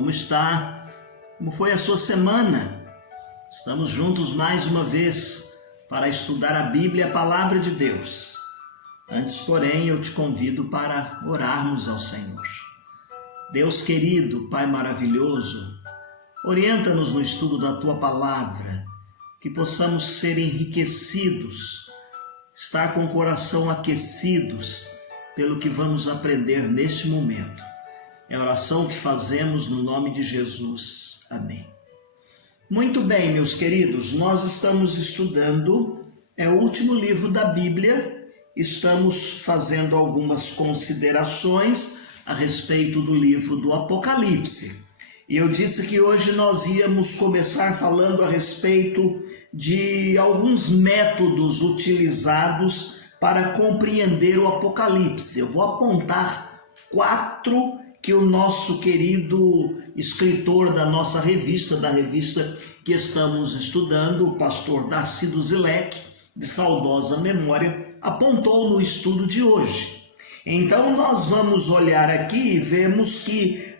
Como está? Como foi a sua semana? Estamos juntos mais uma vez para estudar a Bíblia, a Palavra de Deus. Antes, porém, eu te convido para orarmos ao Senhor. Deus querido, Pai maravilhoso, orienta-nos no estudo da Tua Palavra, que possamos ser enriquecidos, estar com o coração aquecidos pelo que vamos aprender neste momento. É a oração que fazemos no nome de Jesus. Amém. Muito bem, meus queridos, nós estamos estudando, o último livro da Bíblia, estamos fazendo algumas considerações a respeito do livro do Apocalipse. E eu disse que hoje nós íamos começar falando a respeito de alguns métodos utilizados para compreender o Apocalipse. Eu vou apontar 4 que o nosso querido escritor da nossa revista, da revista que estamos estudando, o pastor Darcy Duzilek, de saudosa memória, apontou no estudo de hoje. Então nós vamos olhar aqui e vemos que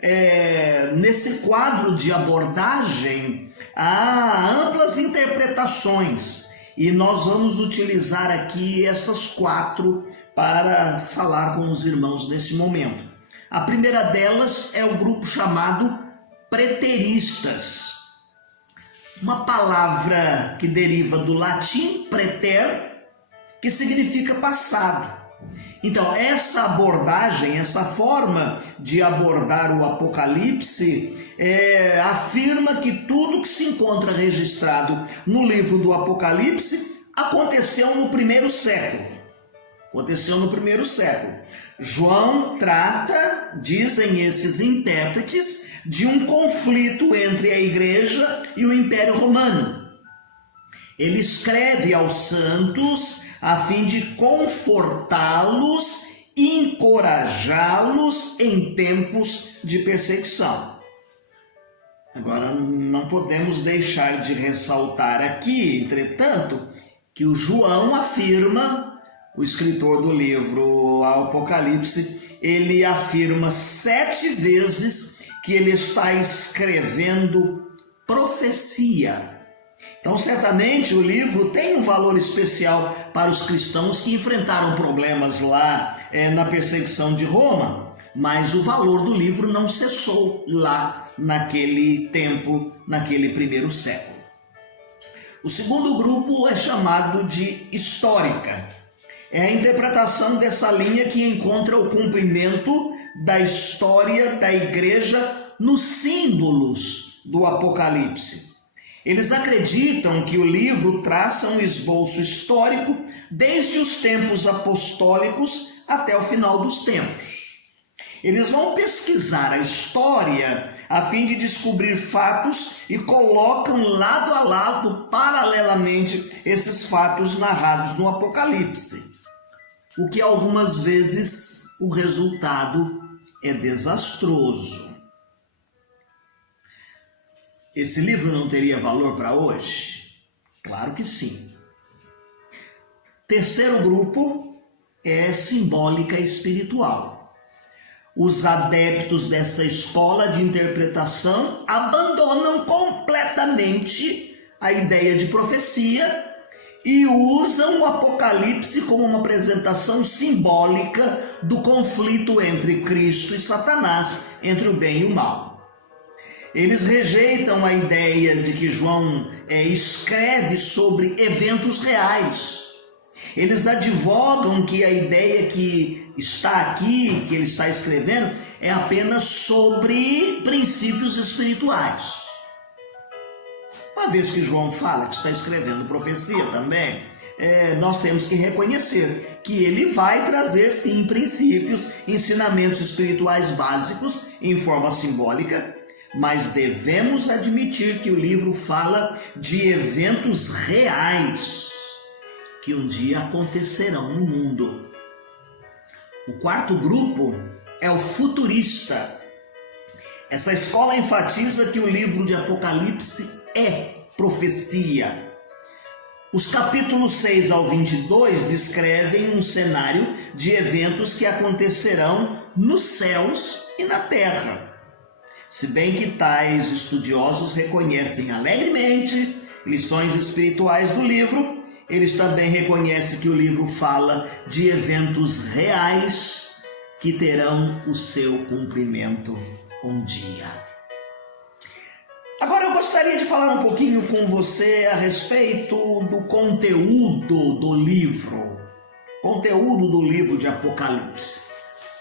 nesse quadro de abordagem há amplas interpretações e nós vamos utilizar aqui essas 4 para falar com os irmãos nesse momento. A primeira delas é o grupo chamado preteristas. Uma palavra que deriva do latim preter, que significa passado. Então, essa abordagem, essa forma de abordar o Apocalipse, afirma que tudo que se encontra registrado no livro do Apocalipse aconteceu no primeiro século. João trata, dizem esses intérpretes, de um conflito entre a igreja e o Império Romano. Ele escreve aos santos a fim de confortá-los e encorajá-los em tempos de perseguição. Agora, não podemos deixar de ressaltar aqui, entretanto, que o João afirma, o escritor do livro Apocalipse, ele afirma 7 vezes que ele está escrevendo profecia. Então, certamente, o livro tem um valor especial para os cristãos que enfrentaram problemas lá na perseguição de Roma, mas o valor do livro não cessou lá naquele tempo, naquele primeiro século. O segundo grupo é chamado de histórica. É a interpretação dessa linha que encontra o cumprimento da história da igreja nos símbolos do Apocalipse. Eles acreditam que o livro traça um esboço histórico desde os tempos apostólicos até o final dos tempos. Eles vão pesquisar a história a fim de descobrir fatos e colocam lado a lado, paralelamente, esses fatos narrados no Apocalipse. O que algumas vezes o resultado é desastroso. Esse livro não teria valor para hoje? Claro que sim. Terceiro grupo é simbólica espiritual. Os adeptos desta escola de interpretação abandonam completamente a ideia de profecia e usam o Apocalipse como uma apresentação simbólica do conflito entre Cristo e Satanás, entre o bem e o mal. Eles rejeitam a ideia de que João escreve sobre eventos reais. Eles advogam que a ideia que está aqui, que ele está escrevendo, é apenas sobre princípios espirituais. Uma vez que João fala que está escrevendo profecia também, nós temos que reconhecer que ele vai trazer sim princípios, ensinamentos espirituais básicos em forma simbólica, mas devemos admitir que o livro fala de eventos reais que um dia acontecerão no mundo. O quarto grupo é o futurista. Essa escola enfatiza que o livro de Apocalipse é profecia. Os capítulos 6 ao 22 descrevem um cenário de eventos que acontecerão nos céus e na terra. se bem que tais estudiosos reconhecem alegremente lições espirituais do livro, eles também reconhecem que o livro fala de eventos reais que terão o seu cumprimento um dia. Agora eu gostaria de falar um pouquinho com você a respeito do conteúdo do livro. Conteúdo do livro de Apocalipse.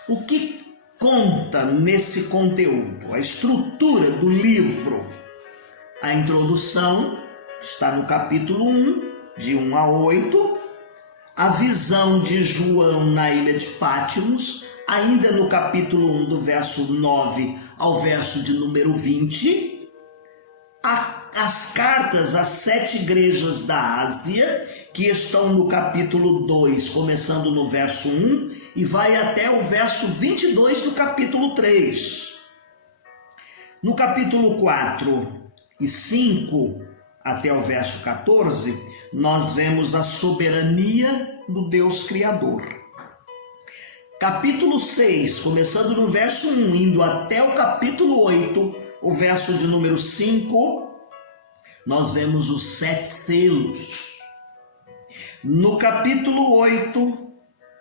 O que conta nesse conteúdo? A estrutura do livro. A introdução está no capítulo 1, de 1 a 8. A visão de João na ilha de Patmos, ainda no capítulo 1, do verso 9 ao verso de número 20. As cartas às 7 igrejas da Ásia, que estão no capítulo 2, começando no verso 1, e vai até o verso 22 do capítulo 3. No capítulo 4 e 5, até o verso 14, nós vemos a soberania do Deus Criador. Capítulo 6, começando no verso 1, indo até o capítulo 8, o verso de número 5, nós vemos os 7 selos. No capítulo 8,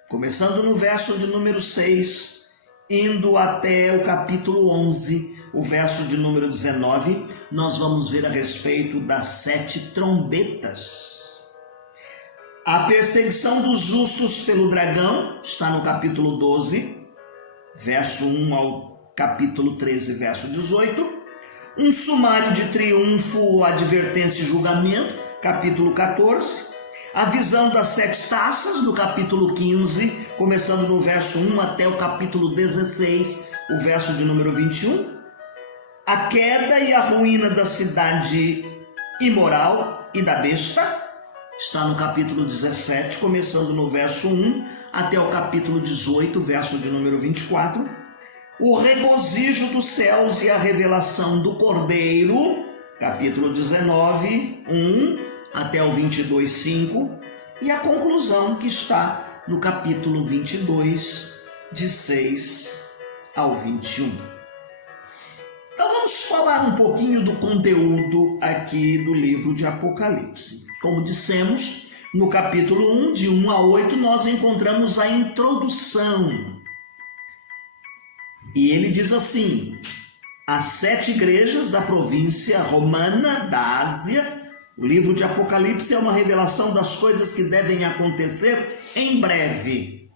começando no verso de número 6, indo até o capítulo 11, o verso de número 19, nós vamos ver a respeito das 7 trombetas. A perseguição dos justos pelo dragão está no capítulo 12, verso 1 ao capítulo 13, verso 18. Um sumário de triunfo, advertência e julgamento, capítulo 14. A visão das 7 taças, no capítulo 15, começando no verso 1 até o capítulo 16, o verso de número 21. A queda e a ruína da cidade imoral e da besta, está no capítulo 17, começando no verso 1 até o capítulo 18, verso de número 24. O regozijo dos céus e a revelação do Cordeiro, capítulo 19, 1 até o 22, 5. E a conclusão que está no capítulo 22, de 6 ao 21. Então vamos falar um pouquinho do conteúdo aqui do livro de Apocalipse. Como dissemos, no capítulo 1, de 1 a 8, nós encontramos a introdução. E ele diz assim: as 7 igrejas da província romana da Ásia. O livro de Apocalipse é uma revelação das coisas que devem acontecer em breve.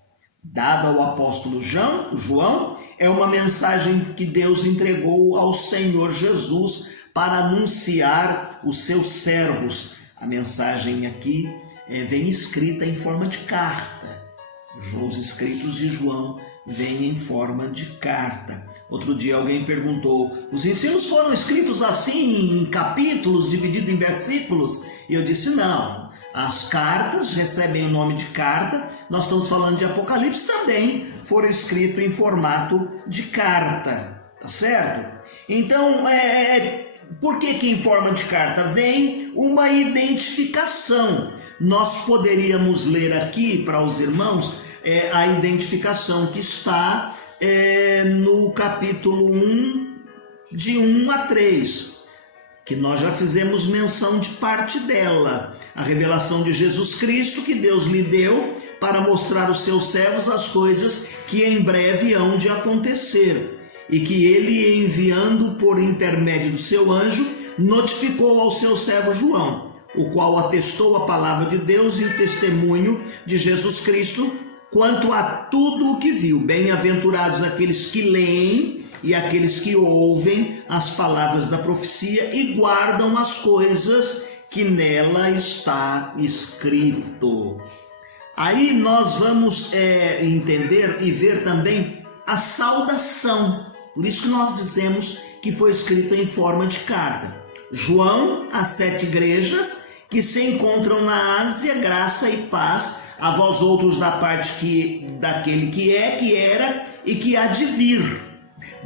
Dada ao apóstolo João, é uma mensagem que Deus entregou ao Senhor Jesus para anunciar os seus servos. A mensagem aqui vem escrita em forma de carta. Os escritos de João vêm em forma de carta. Outro dia alguém perguntou: os ensinos foram escritos assim em capítulos, divididos em versículos? E eu disse: não. As cartas recebem o nome de carta. Nós estamos falando de Apocalipse também. Foram escritos em formato de carta. Tá certo? Então, por que em forma de carta? Vem uma identificação. Nós poderíamos ler aqui para os irmãos a identificação que está no capítulo 1, de 1 a 3, que nós já fizemos menção de parte dela. A revelação de Jesus Cristo que Deus lhe deu para mostrar aos seus servos as coisas que em breve hão de acontecer, e que ele, enviando por intermédio do seu anjo, notificou ao seu servo João, o qual atestou a palavra de Deus e o testemunho de Jesus Cristo quanto a tudo o que viu. Bem-aventurados aqueles que leem e aqueles que ouvem as palavras da profecia e guardam as coisas que nela está escrito. Aí nós vamos entender e ver também a saudação. Por isso que nós dizemos que foi escrita em forma de carta. João, às 7 igrejas que se encontram na Ásia, graça e paz a vós outros da parte daquele que é, que era e que há de vir.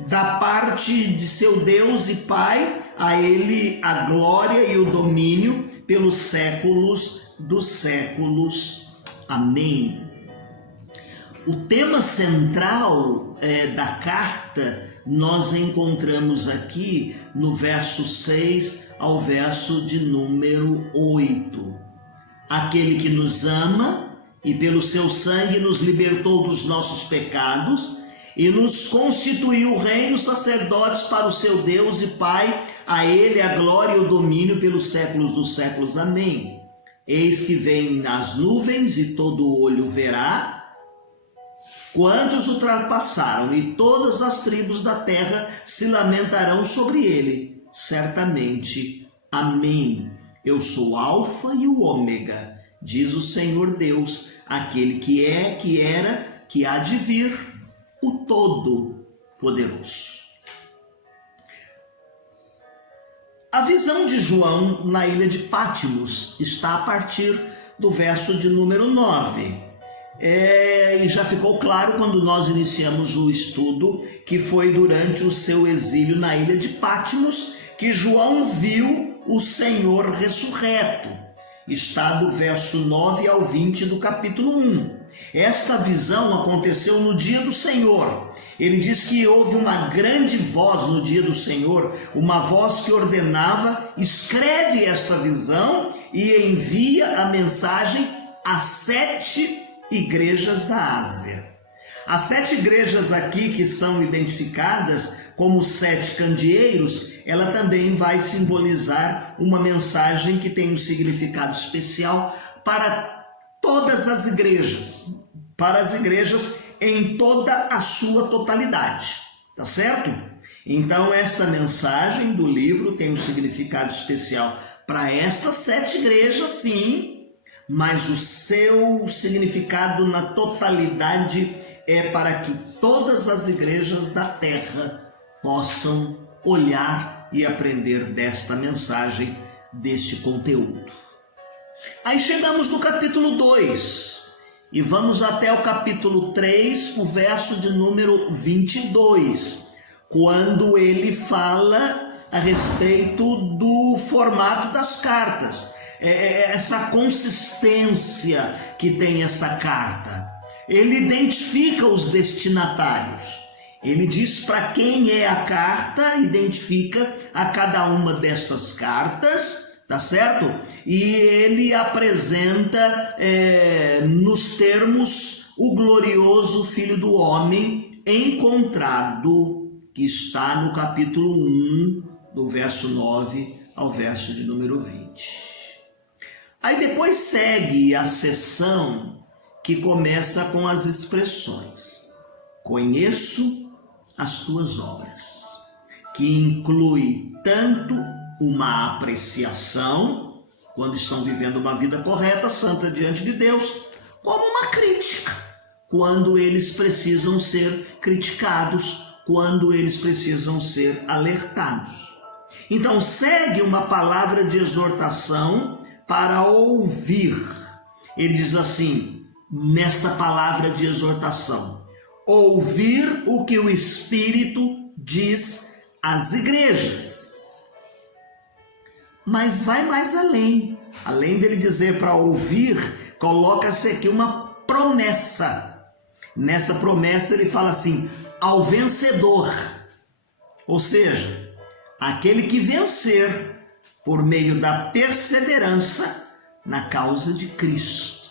Da parte de seu Deus e Pai, a ele a glória e o domínio pelos séculos dos séculos. Amém. O tema central da carta nós encontramos aqui no verso 6 ao verso de número 8. Aquele que nos ama e pelo seu sangue nos libertou dos nossos pecados e nos constituiu reino, sacerdotes para o seu Deus e Pai, a ele a glória e o domínio pelos séculos dos séculos. Amém. Eis que vem nas nuvens e todo olho verá quantos ultrapassaram, e todas as tribos da terra se lamentarão sobre ele. Certamente. Amém. Eu sou o Alfa e o Ômega, diz o Senhor Deus, aquele que é, que era, que há de vir, o Todo-Poderoso. A visão de João na ilha de Patmos está a partir do verso de número 9. E já ficou claro quando nós iniciamos o estudo que foi durante o seu exílio na ilha de Patmos que João viu o Senhor ressurreto. Está do verso 9 ao 20 do capítulo 1. Esta visão aconteceu no dia do Senhor. Ele diz que houve uma grande voz no dia do Senhor, uma voz que ordenava: escreve esta visão e envia a mensagem às 7 igrejas da Ásia. As 7 igrejas aqui que são identificadas como 7 candeeiros, ela também vai simbolizar uma mensagem que tem um significado especial para todas as igrejas, para as igrejas em toda a sua totalidade, tá certo? Então esta mensagem do livro tem um significado especial para estas 7 igrejas, sim, mas o seu significado na totalidade é para que todas as igrejas da terra possam olhar e aprender desta mensagem, deste conteúdo. Aí chegamos no capítulo 2 e vamos até o capítulo 3, o verso de número 22, quando ele fala a respeito do formato das cartas. Essa consistência que tem essa carta. Ele identifica os destinatários. Ele diz para quem é a carta, identifica a cada uma destas cartas, tá certo? E ele apresenta nos termos o glorioso Filho do Homem encontrado, que está no capítulo 1, do verso 9 ao verso de número 20. Aí depois segue a sessão que começa com as expressões: conheço as tuas obras, que inclui tanto uma apreciação, quando estão vivendo uma vida correta, santa diante de Deus, como uma crítica, quando eles precisam ser criticados, quando eles precisam ser alertados. Então segue uma palavra de exortação para ouvir. Ele diz assim, nesta palavra de exortação: ouvir o que o Espírito diz às igrejas. Mas vai mais além. Além dele dizer para ouvir, coloca-se aqui uma promessa. Nessa promessa ele fala assim: ao vencedor. Ou seja, aquele que vencer por meio da perseverança na causa de Cristo.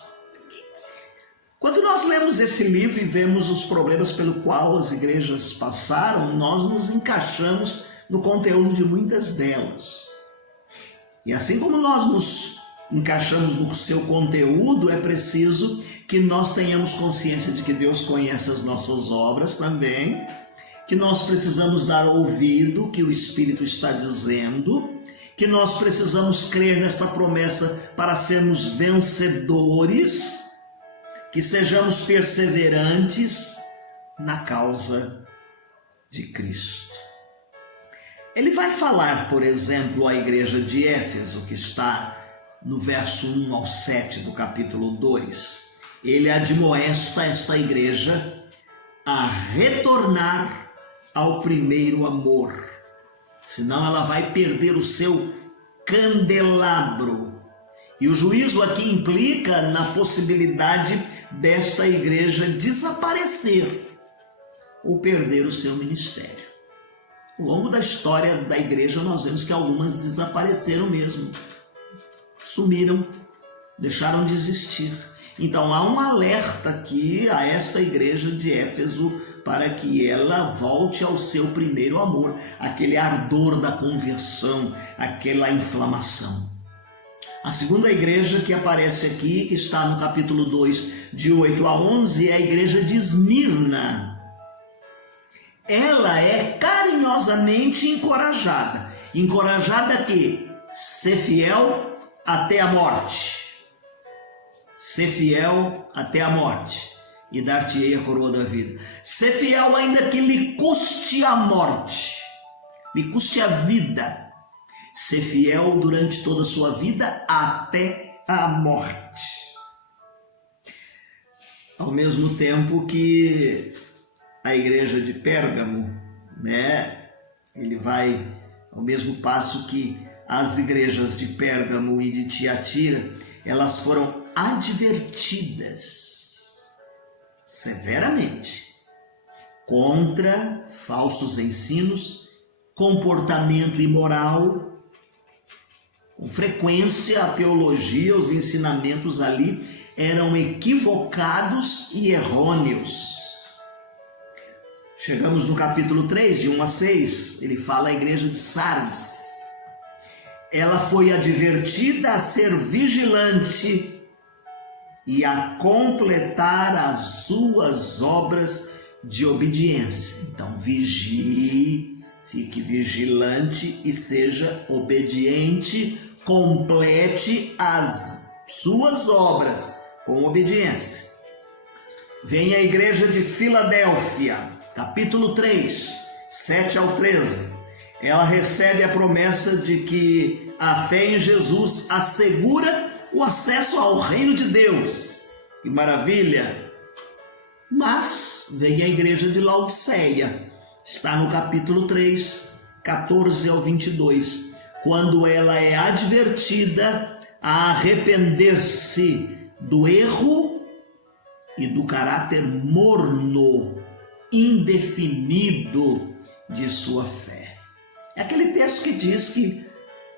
Quando nós lemos esse livro e vemos os problemas pelo qual as igrejas passaram, nós nos encaixamos no conteúdo de muitas delas. E assim como nós nos encaixamos no seu conteúdo, é preciso que nós tenhamos consciência de que Deus conhece as nossas obras também, que nós precisamos dar ouvido que o Espírito está dizendo, que nós precisamos crer nessa promessa para sermos vencedores, que sejamos perseverantes na causa de Cristo. Ele vai falar, por exemplo, à igreja de Éfeso, que está no verso 1 ao 7 do capítulo 2. Ele admoesta esta igreja a retornar ao primeiro amor, senão ela vai perder o seu candelabro. E o juízo aqui implica na possibilidade desta igreja desaparecer ou perder o seu ministério. Ao longo da história da igreja nós vemos que algumas desapareceram mesmo, sumiram, deixaram de existir. Então há um alerta aqui a esta igreja de Éfeso para que ela volte ao seu primeiro amor, aquele ardor da conversão, aquela inflamação. A segunda igreja que aparece aqui, que está no capítulo 2, de 8 a 11, é a igreja de Esmirna. Ela é carinhosamente encorajada. Encorajada a quê? Ser fiel até a morte. Ser fiel até a morte, e dar-te-ei a coroa da vida. Ser fiel ainda que lhe custe a morte, lhe custe a vida. Ser fiel durante toda a sua vida até a morte. Ao mesmo tempo que a igreja de Pérgamo, ele vai ao mesmo passo que as igrejas de Pérgamo e de Tiatira, elas foram advertidas severamente contra falsos ensinos, comportamento imoral. Com frequência a teologia, os ensinamentos ali eram equivocados e errôneos. Chegamos no capítulo 3, de 1 a 6, ele fala à igreja de Sardes. Ela foi advertida a ser vigilante e a completar as suas obras de obediência. Então, vigie, fique vigilante e seja obediente, complete as suas obras com obediência. Vem a igreja de Filadélfia, capítulo 3, 7 ao 13. Ela recebe a promessa de que a fé em Jesus assegura o acesso ao reino de Deus. Que maravilha! Mas vem a igreja de Laodiceia, está no capítulo 3, 14 ao 22, quando ela é advertida a arrepender-se do erro e do caráter morno, indefinido de sua fé. É aquele texto que diz que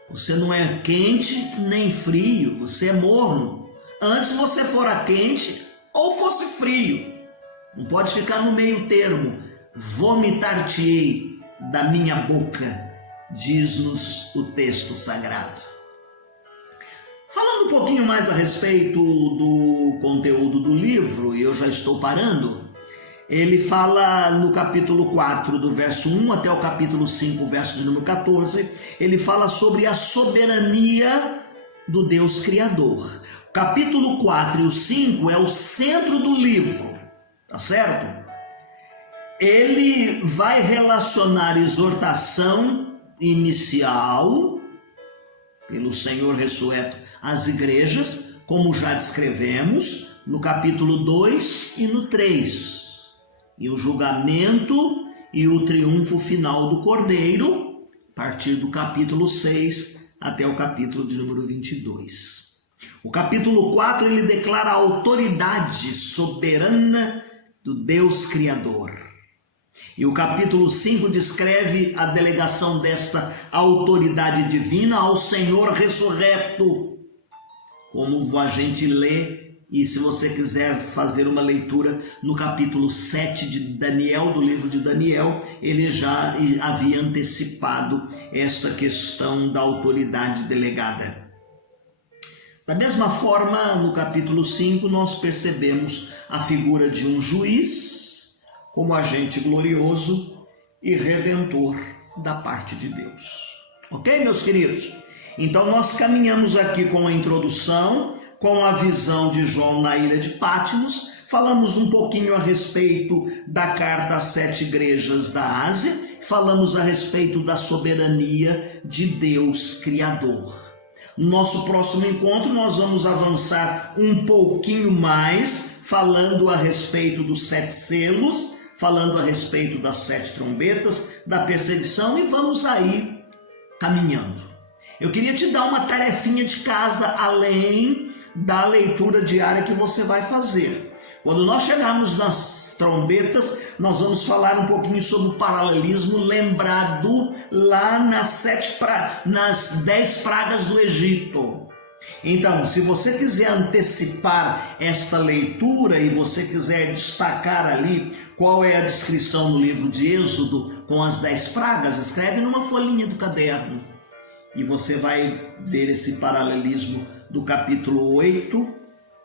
você não é quente nem frio, você é morno. Antes você fora quente ou fosse frio. Não pode ficar no meio termo. Vomitar-te-ei da minha boca, diz-nos o texto sagrado. Falando um pouquinho mais a respeito do conteúdo do livro, e eu já estou parando, ele fala no capítulo 4, do verso 1 até o capítulo 5, verso de número 14, ele fala sobre a soberania do Deus Criador. O capítulo 4 e o 5 é o centro do livro, tá certo? Ele vai relacionar exortação inicial pelo Senhor ressurreto às igrejas, como já descrevemos, no capítulo 2 e no 3. E o julgamento e o triunfo final do Cordeiro, a partir do capítulo 6 até o capítulo de número 22. O capítulo 4 ele declara a autoridade soberana do Deus Criador. E o capítulo 5 descreve a delegação desta autoridade divina ao Senhor ressurreto. Como a gente lê, e se você quiser fazer uma leitura no capítulo 7 de Daniel, do livro de Daniel, ele já havia antecipado esta questão da autoridade delegada. Da mesma forma, no capítulo 5, nós percebemos a figura de um juiz como agente glorioso e redentor da parte de Deus. Ok, meus queridos? Então nós caminhamos aqui com a introdução, com a visão de João na ilha de Patmos, falamos um pouquinho a respeito da carta às 7 igrejas da Ásia, falamos a respeito da soberania de Deus Criador. No nosso próximo encontro nós vamos avançar um pouquinho mais, falando a respeito dos 7 selos, falando a respeito das 7 trombetas, da perseguição, e vamos aí caminhando. Eu queria te dar uma tarefinha de casa além da leitura diária que você vai fazer. Quando nós chegarmos nas trombetas, nós vamos falar um pouquinho sobre o paralelismo lembrado lá nas 10 pragas do Egito. Então, se você quiser antecipar esta leitura e você quiser destacar ali qual é a descrição no livro de Êxodo com as 10 pragas, escreve numa folhinha do caderno e você vai ver esse paralelismo do capítulo 8,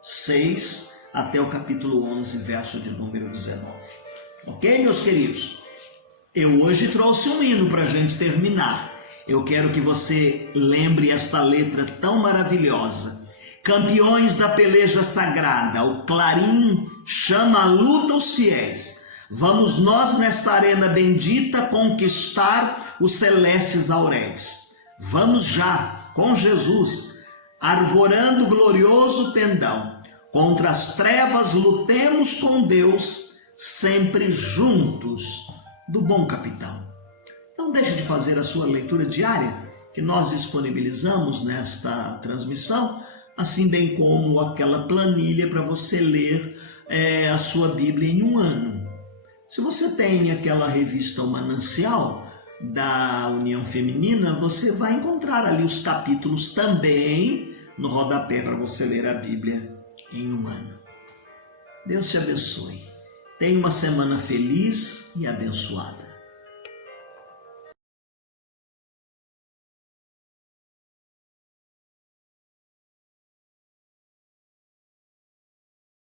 6 até o capítulo 11, verso de número 19. Ok, meus queridos? Eu hoje trouxe um hino para a gente terminar. Eu quero que você lembre esta letra tão maravilhosa. Campeões da peleja sagrada, o clarim chama a luta os fiéis. Vamos nós nesta arena bendita conquistar os celestes auréis. Vamos já, com Jesus, arvorando o glorioso pendão. Contra as trevas lutemos com Deus, sempre juntos do bom capitão. Não deixe de fazer a sua leitura diária, que nós disponibilizamos nesta transmissão, assim bem como aquela planilha para você ler a sua Bíblia em um ano. Se você tem aquela revista O Manancial da União Feminina, você vai encontrar ali os capítulos também no rodapé para você ler a Bíblia em um ano. Deus te abençoe. Tenha uma semana feliz e abençoada.